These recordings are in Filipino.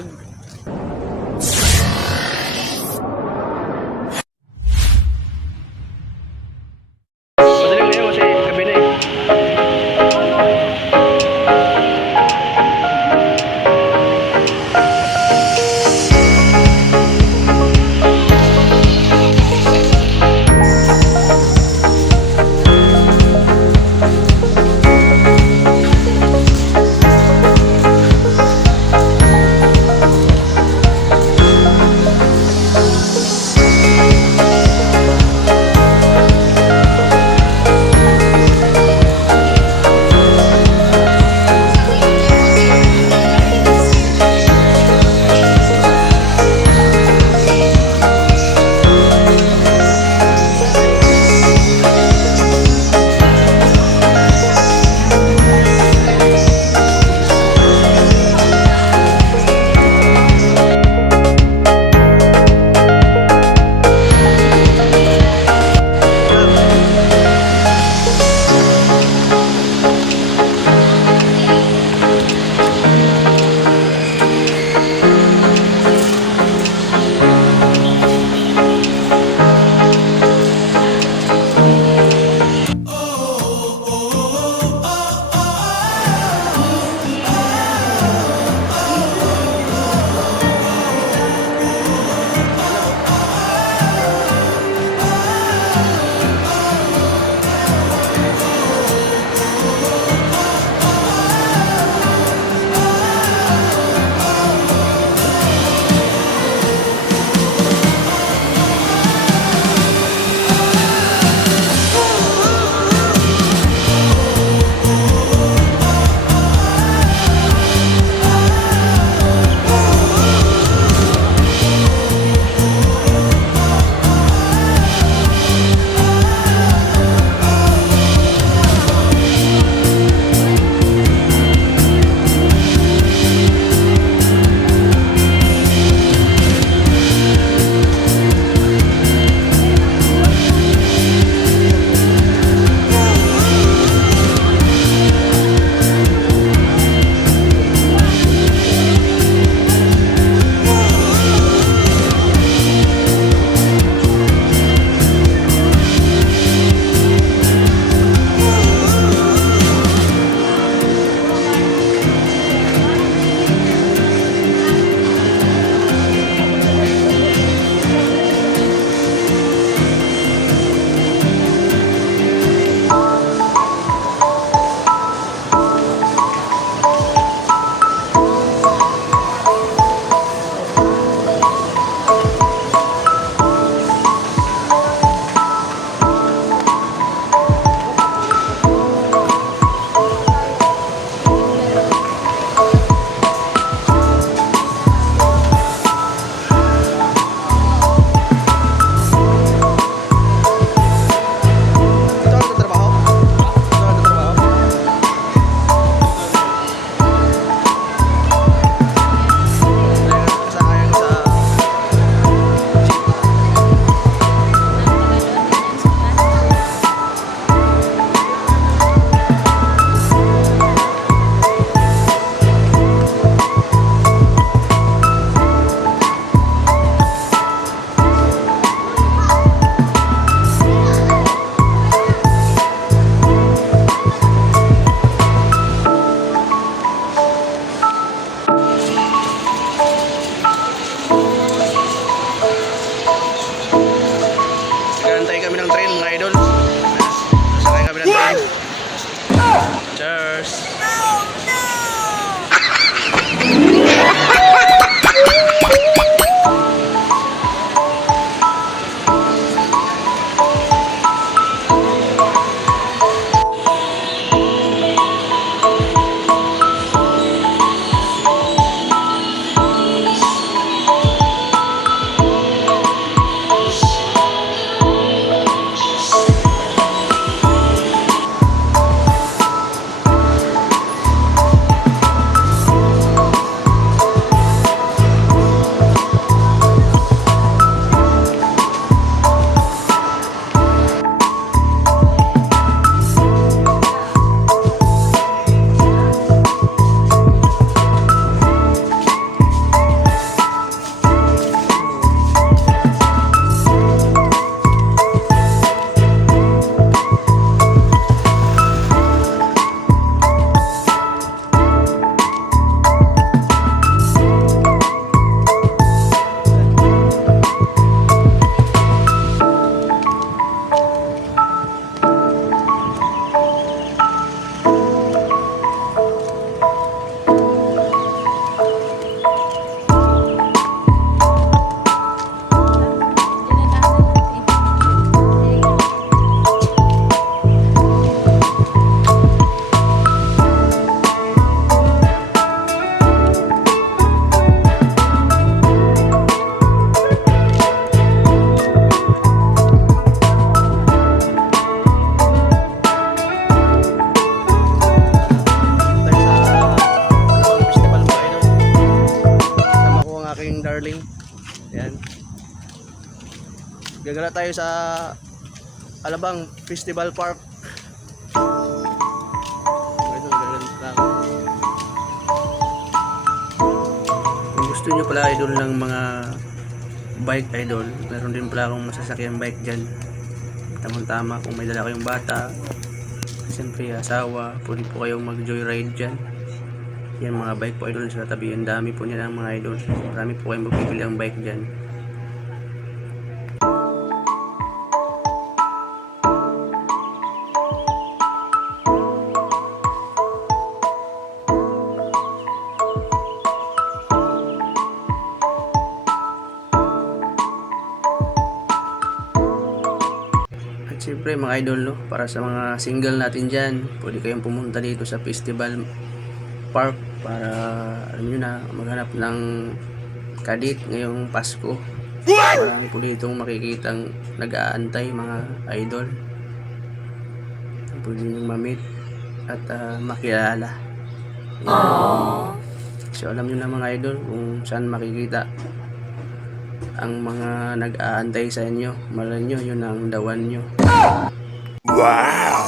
vlog. Madaling na yun kasi gabi na eh. Nagantay kami ng train mga idol. Sakay kami ng train. Cheers! Gagala tayo sa Alabang Festival Park. Ito, gagala lang. Kung gusto nyo pala idol ng mga bike idol, meron din pala akong masasakyan bike dyan. Tamang tama kung may dala kayong bata, siyempre asawa, pwede po kayong mag joyride dyan. Yan mga bike po idol sa tabi, ang dami po niya ng mga idol, marami po kayong magpipili ang bike dyan. Siyempre mga idol, no, para sa mga single natin dyan, pwede kayong pumunta dito sa Festival Park para alam nyo na maghanap ng kadit ngayong Pasko. Marami po ditong makikitang nag-aantay mga idol, pwede nyo mamit at makilala. So alam nyo na mga idol kung saan makikita ang mga nag-aantay sa inyo. Malay nyo, yun ang dawan nyo. Wow!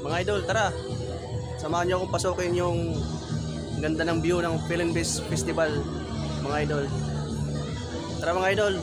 Mga idol, tara. Samahan niyo akong pasukin yung ganda ng view ng Philinbis Festival, mga idol. Tara mga idol.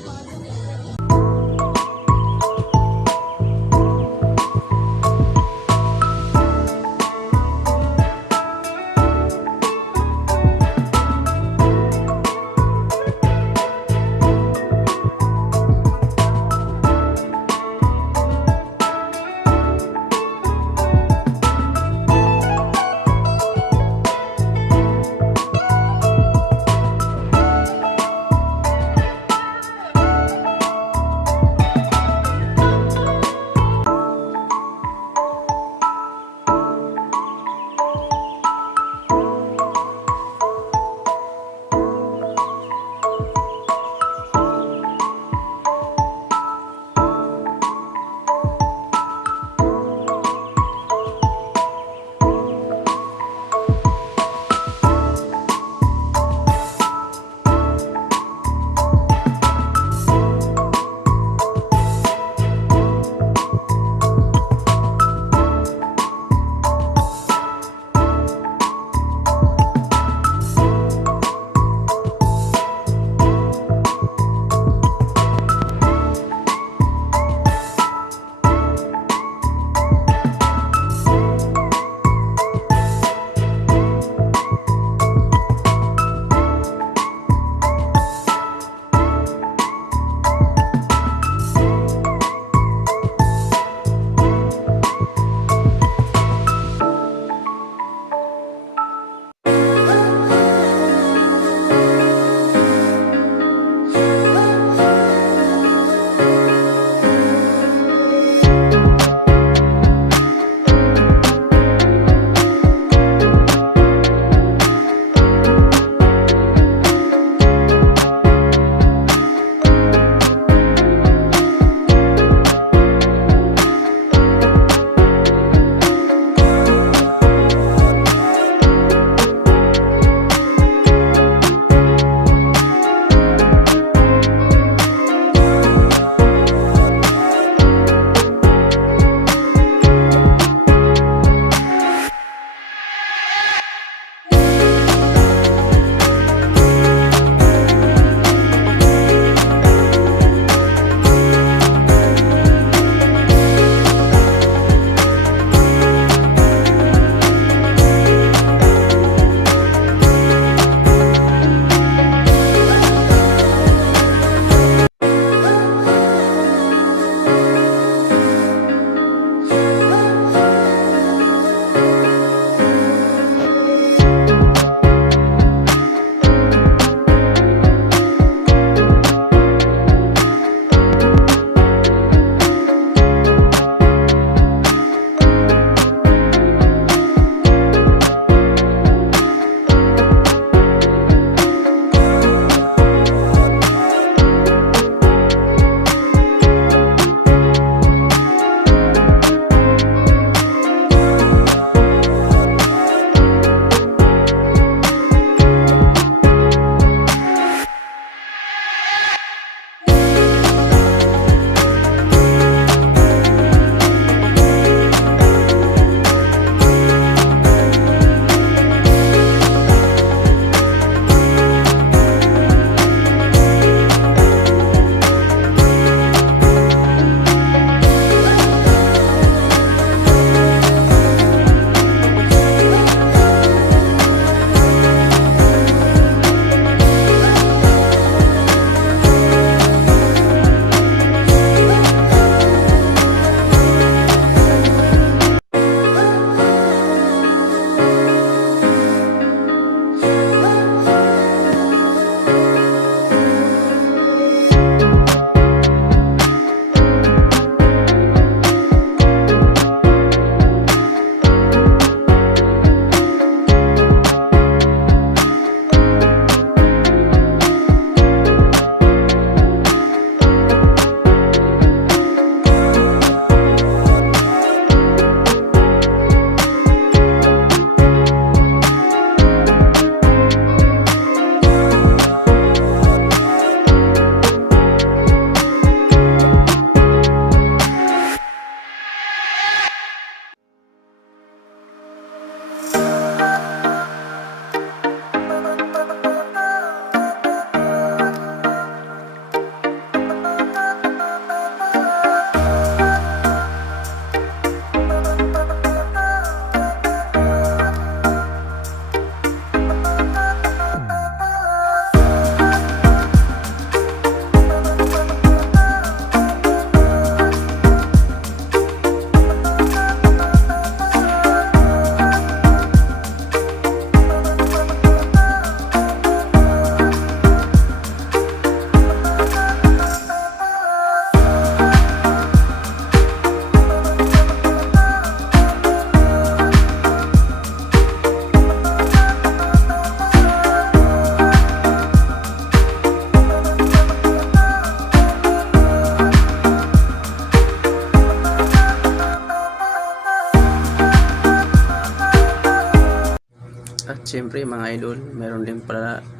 At syempre mga idol, meron din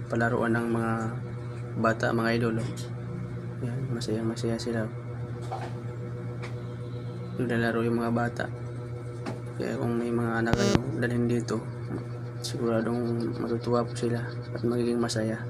palaruan ng mga bata mga idol. Oh. Yan, masaya sila. Yung nalaro yung mga bata. Kaya kung may mga anak kayo, dalhin dito, siguradong matutuwa po sila at magiging masaya.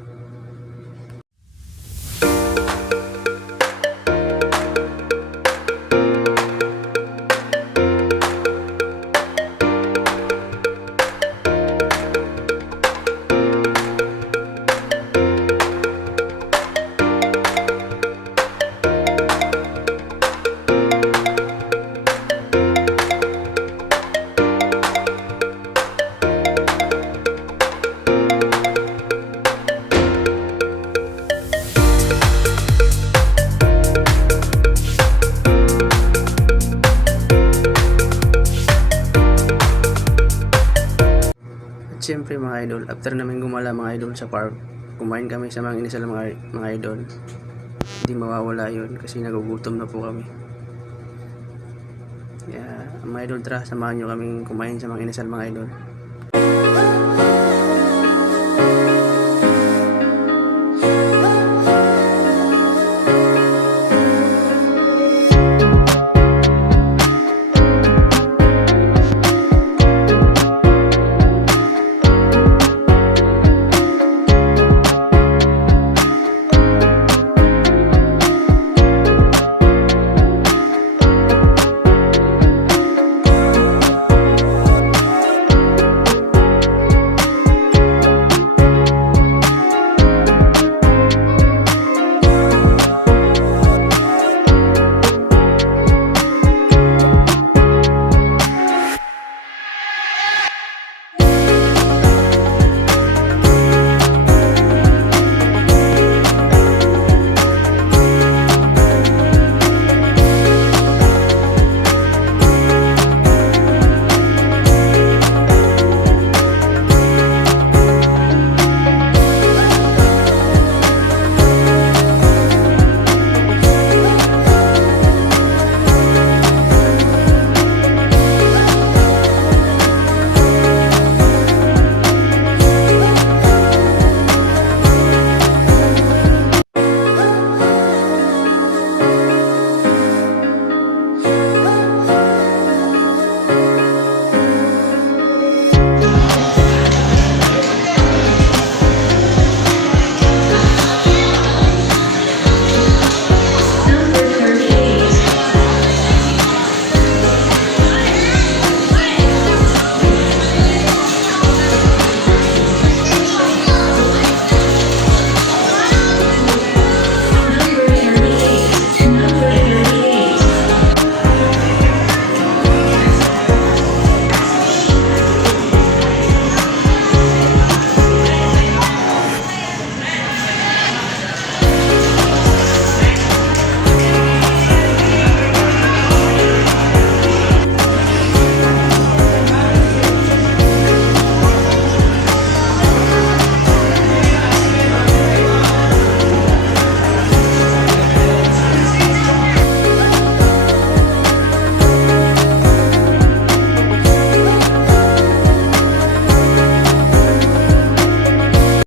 At syempre mga idol, after namin gumala mga idol sa park, kumain kami sa mga inisal mga idol. Hindi mawawala yun kasi nagugutom na po kami. Kaya mga idol, tara, samahan nyo kaming kumain sa mga inisal mga idol.